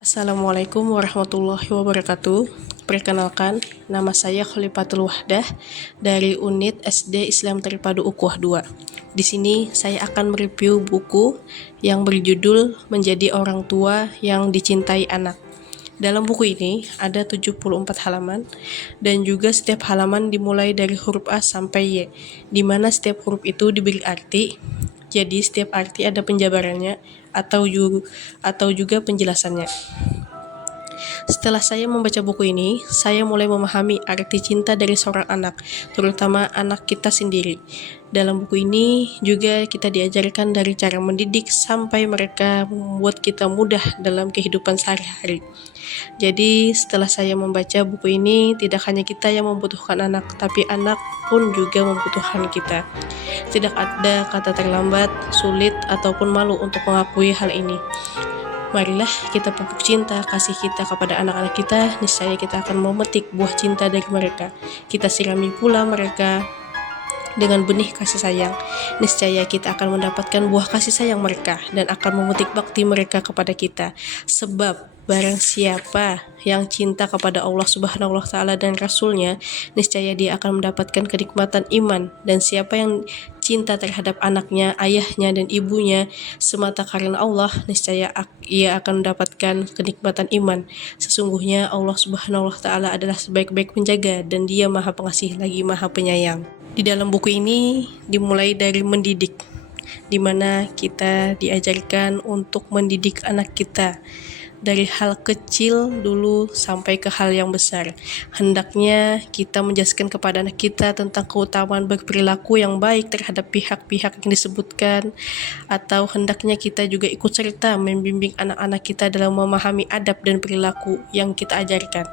Assalamualaikum warahmatullahi wabarakatuh. Perkenalkan, nama saya Khalifatul Wahdah dari Unit SD Islam Terpadu Ukhuwah 2. Di sini saya akan mereview buku yang berjudul Menjadi Orang Tua yang Dicintai Anak. Dalam buku ini ada 74 halaman dan juga setiap halaman dimulai dari huruf A sampai Y, di mana setiap huruf itu diberi arti. Jadi setiap arti ada penjabarannya atau juga penjelasannya. Setelah saya membaca buku ini, saya mulai memahami arti cinta dari seorang anak, terutama anak kita sendiri. Dalam buku ini juga kita diajarkan dari cara mendidik sampai mereka membuat kita mudah dalam kehidupan sehari-hari. Jadi setelah saya membaca buku ini, tidak hanya kita yang membutuhkan anak, tapi anak pun juga membutuhkan kita. Tidak ada kata terlambat, sulit, ataupun malu untuk mengakui hal ini. Marilah kita pupuk cinta, kasih kita kepada anak-anak kita, niscaya kita akan memetik buah cinta dari mereka. Kita sirami pula mereka dengan benih kasih sayang. Niscaya kita akan mendapatkan buah kasih sayang mereka dan akan memetik bakti mereka kepada kita. Sebab barang siapa yang cinta kepada Allah Subhanahu wa Ta'ala dan Rasul-Nya, niscaya dia akan mendapatkan kenikmatan iman. Dan siapa yang cinta terhadap anaknya, ayahnya, dan ibunya semata karena Allah, niscaya ia akan mendapatkan kenikmatan iman. Sesungguhnya Allah Subhanahu wa Ta'ala adalah sebaik-baik penjaga dan Dia Maha Pengasih lagi Maha Penyayang. Di dalam buku ini dimulai dari mendidik, di mana kita diajarkan untuk mendidik anak kita dari hal kecil dulu sampai ke hal yang besar. Hendaknya kita menjelaskan kepada anak kita tentang keutamaan berperilaku yang baik terhadap pihak-pihak yang disebutkan, atau hendaknya kita juga ikut serta membimbing anak-anak kita dalam memahami adab dan perilaku yang kita ajarkan,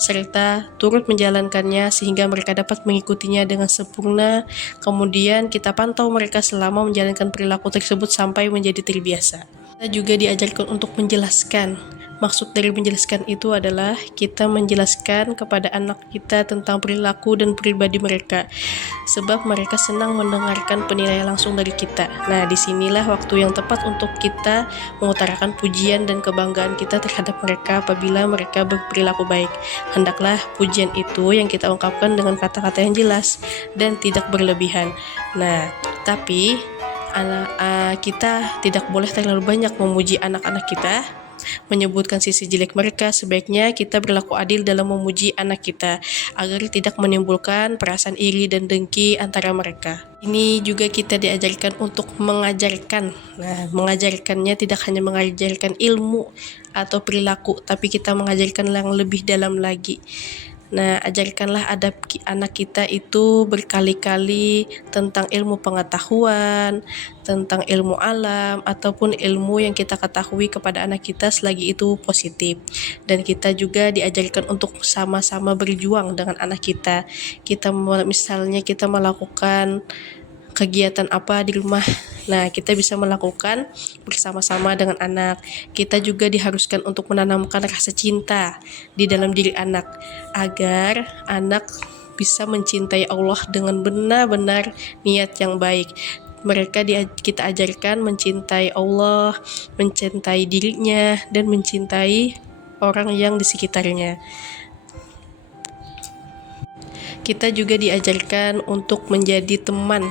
serta turut menjalankannya sehingga mereka dapat mengikutinya dengan sempurna. Kemudian kita pantau mereka selama menjalankan perilaku tersebut sampai menjadi terbiasa. Kita juga diajarkan untuk menjelaskan. Maksud dari menjelaskan itu adalah kita menjelaskan kepada anak kita tentang perilaku dan pribadi mereka, sebab mereka senang mendengarkan penilaian langsung dari kita. Nah, disinilah waktu yang tepat untuk kita mengutarakan pujian dan kebanggaan kita terhadap mereka apabila mereka berperilaku baik. Hendaklah pujian itu yang kita ungkapkan dengan kata-kata yang jelas dan tidak berlebihan. Nah, tapi kita tidak boleh terlalu banyak memuji anak-anak kita, menyebutkan sisi jelek mereka. Sebaiknya kita berlaku adil dalam memuji anak kita agar tidak menimbulkan perasaan iri dan dengki antara mereka. Ini juga kita diajarkan untuk mengajarkan. Nah, mengajarkannya tidak hanya mengajarkan ilmu atau perilaku, tapi kita mengajarkan yang lebih dalam lagi. Nah, ajarkanlah adab anak kita itu berkali-kali tentang ilmu pengetahuan, tentang ilmu alam, ataupun ilmu yang kita ketahui kepada anak kita selagi itu positif. Dan kita juga diajarkan untuk sama-sama berjuang dengan anak kita. Misalnya kita melakukan kegiatan apa di rumah, nah kita bisa melakukan bersama-sama dengan anak. Kita juga diharuskan untuk menanamkan rasa cinta di dalam diri anak agar anak bisa mencintai Allah dengan benar-benar niat yang baik. Kita ajarkan mencintai Allah, mencintai dirinya, dan mencintai orang yang di sekitarnya. Kita juga diajarkan untuk menjadi teman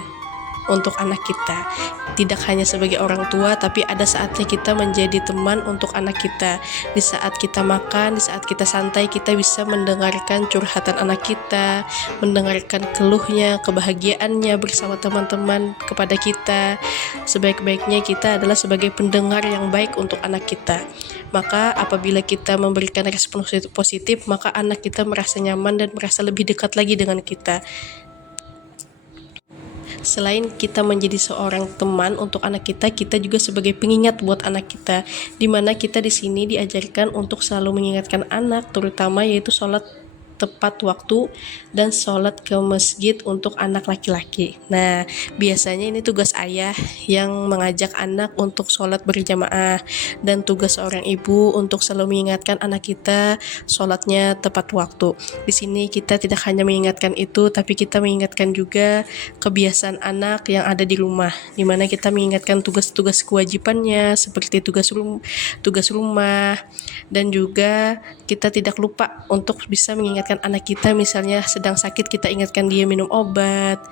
untuk anak kita, tidak hanya sebagai orang tua, tapi ada saatnya kita menjadi teman untuk anak kita. Di saat kita makan, di saat kita santai, kita bisa mendengarkan curhatan anak kita, mendengarkan keluhnya, kebahagiaannya bersama teman-teman kepada kita. Sebaik-baiknya kita adalah sebagai pendengar yang baik untuk anak kita. Maka apabila kita memberikan respon positif, maka anak kita merasa nyaman dan merasa lebih dekat lagi dengan kita. Selain kita menjadi seorang teman untuk anak kita, kita juga sebagai pengingat buat anak kita, di mana kita di sini diajarkan untuk selalu mengingatkan anak, terutama yaitu sholat tepat waktu dan sholat ke masjid untuk anak laki-laki. Nah, biasanya ini tugas ayah yang mengajak anak untuk sholat berjamaah, dan tugas seorang ibu untuk selalu mengingatkan anak kita sholatnya tepat waktu. Di sini kita tidak hanya mengingatkan itu, tapi kita mengingatkan juga kebiasaan anak yang ada di rumah, di mana kita mengingatkan tugas-tugas kewajibannya seperti tugas rumah, dan juga kita tidak lupa untuk bisa mengingatkan anak kita, misalnya sedang sakit kita ingatkan dia minum obat.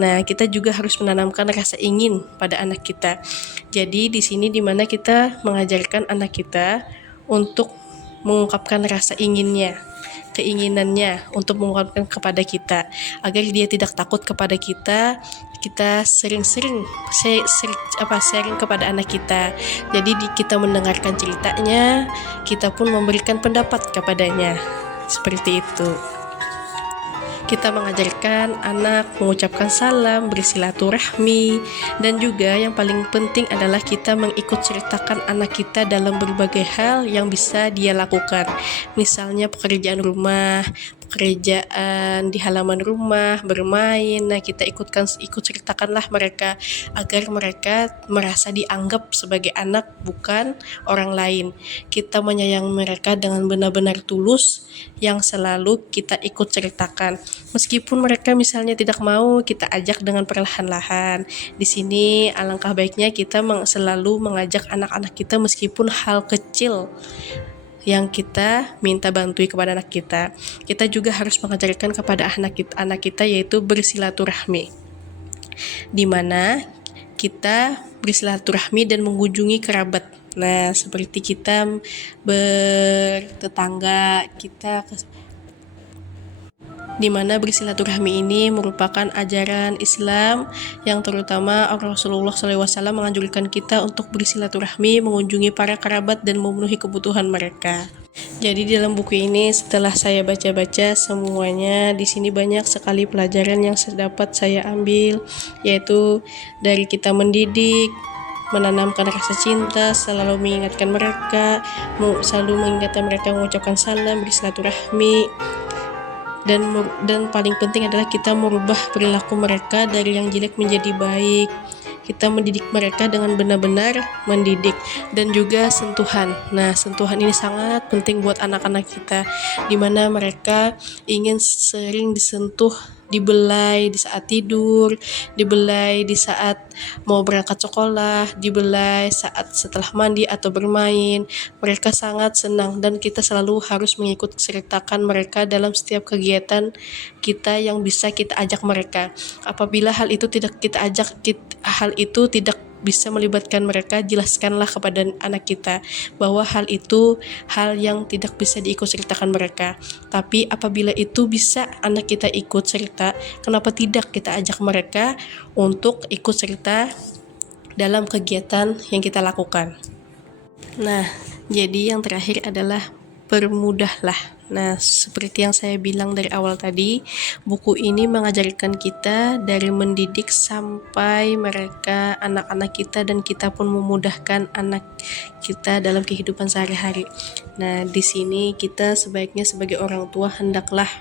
Nah, kita juga harus menanamkan rasa ingin pada anak kita. Jadi di sini dimana kita mengajarkan anak kita untuk mengungkapkan rasa keinginannya untuk mengungkapkan kepada kita, agar dia tidak takut kepada kita. Kita sering-sering sharing kepada anak kita. Jadi kita mendengarkan ceritanya, kita pun memberikan pendapat kepadanya. Seperti itu. Kita mengajarkan anak mengucapkan salam, bersilaturahmi, dan juga yang paling penting adalah kita mengikut sertakan anak kita dalam berbagai hal yang bisa dia lakukan. Misalnya pekerjaan rumah, pekerjaan di halaman rumah, bermain. Nah, kita ikut sertakanlah mereka agar mereka merasa dianggap sebagai anak, bukan orang lain. Kita menyayangi mereka dengan benar-benar tulus yang selalu kita ikut sertakan. Meskipun mereka misalnya tidak mau, kita ajak dengan perlahan-lahan. Di sini alangkah baiknya kita selalu mengajak anak-anak kita meskipun hal kecil yang kita minta bantui kepada anak kita. Kita juga harus mengajarkan kepada anak kita yaitu bersilaturahmi, di mana kita bersilaturahmi dan mengunjungi kerabat. Nah, seperti kita bertetangga, di mana bersilaturahmi ini merupakan ajaran Islam yang terutama Rasulullah SAW menganjurkan kita untuk bersilaturahmi, mengunjungi para kerabat dan memenuhi kebutuhan mereka. Jadi di dalam buku ini setelah saya baca-baca semuanya, di sini banyak sekali pelajaran yang dapat saya ambil, yaitu dari kita mendidik, menanamkan rasa cinta, selalu mengingatkan mereka, mengucapkan salam, bersilaturahmi, dan paling penting adalah kita merubah perilaku mereka dari yang jelek menjadi baik. Kita mendidik mereka dengan benar-benar mendidik, dan juga sentuhan. Nah, sentuhan ini sangat penting buat anak-anak kita, di mana mereka ingin sering disentuh, dibelai di saat tidur, dibelai di saat mau berangkat sekolah, dibelai saat setelah mandi atau bermain. Mereka sangat senang, dan kita selalu harus mengikut sertakan mereka dalam setiap kegiatan kita yang bisa kita ajak mereka. Apabila hal itu tidak bisa melibatkan mereka, jelaskanlah kepada anak kita bahwa hal itu hal yang tidak bisa diikut sertakan mereka. Tapi apabila itu bisa anak kita ikut serta, kenapa tidak kita ajak mereka untuk ikut serta dalam kegiatan yang kita lakukan. Nah, jadi yang terakhir adalah permudahlah. Nah, seperti yang saya bilang dari awal tadi, buku ini mengajarkan kita dari mendidik sampai mereka, anak-anak kita, dan kita pun memudahkan anak kita dalam kehidupan sehari-hari. Nah, di sini kita sebaiknya sebagai orang tua hendaklah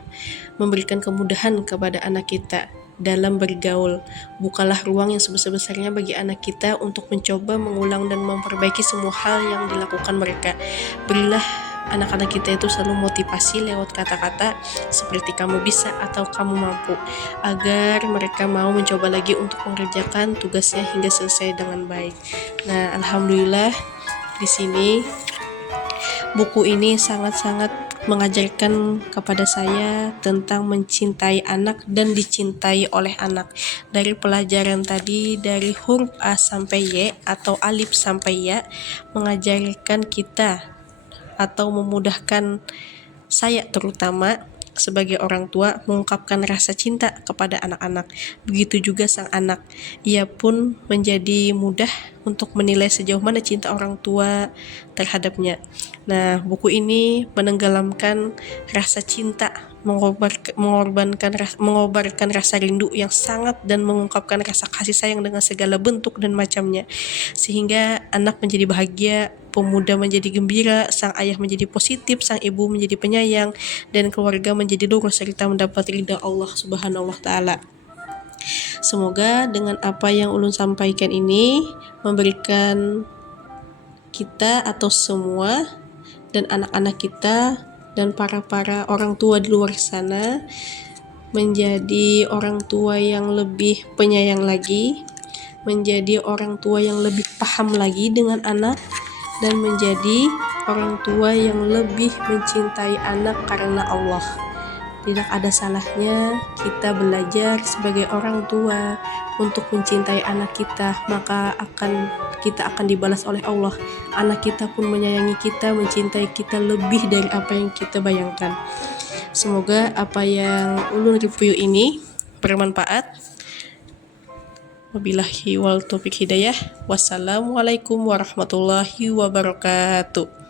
memberikan kemudahan kepada anak kita dalam bergaul. Bukalah ruang yang sebesar-besarnya bagi anak kita untuk mencoba mengulang dan memperbaiki semua hal yang dilakukan mereka. Berilah anak-anak kita itu selalu motivasi lewat kata-kata seperti kamu bisa atau kamu mampu, agar mereka mau mencoba lagi untuk mengerjakan tugasnya hingga selesai dengan baik. Nah, alhamdulillah di sini buku ini sangat-sangat mengajarkan kepada saya tentang mencintai anak dan dicintai oleh anak. Dari pelajaran tadi, dari huruf A sampai Y atau alif sampai Ya, mengajarkan kita atau memudahkan saya terutama sebagai orang tua mengungkapkan rasa cinta kepada anak-anak. Begitu juga sang anak, ia pun menjadi mudah untuk menilai sejauh mana cinta orang tua terhadapnya. Nah, buku ini menenggelamkan rasa cinta, mengobarkan rasa rindu yang sangat, dan mengungkapkan rasa kasih sayang dengan segala bentuk dan macamnya, sehingga anak menjadi bahagia pemuda menjadi gembira, sang ayah menjadi positif, sang ibu menjadi penyayang, dan keluarga menjadi lurus serta mendapat ridha Allah Subhanahu wa taala. Semoga dengan apa yang ulun sampaikan ini memberikan kita atau semua dan anak-anak kita dan para orang tua di luar sana menjadi orang tua yang lebih penyayang lagi, menjadi orang tua yang lebih paham lagi dengan anak, dan menjadi orang tua yang lebih mencintai anak karena Allah. Tidak ada salahnya kita belajar sebagai orang tua untuk mencintai anak kita, maka kita akan dibalas oleh Allah. Anak kita pun menyayangi kita, mencintai kita lebih dari apa yang kita bayangkan. Semoga apa yang ulun review ini bermanfaat. Wabillahi wal taufiq hidayah. Wassalamualaikum warahmatullahi wabarakatuh.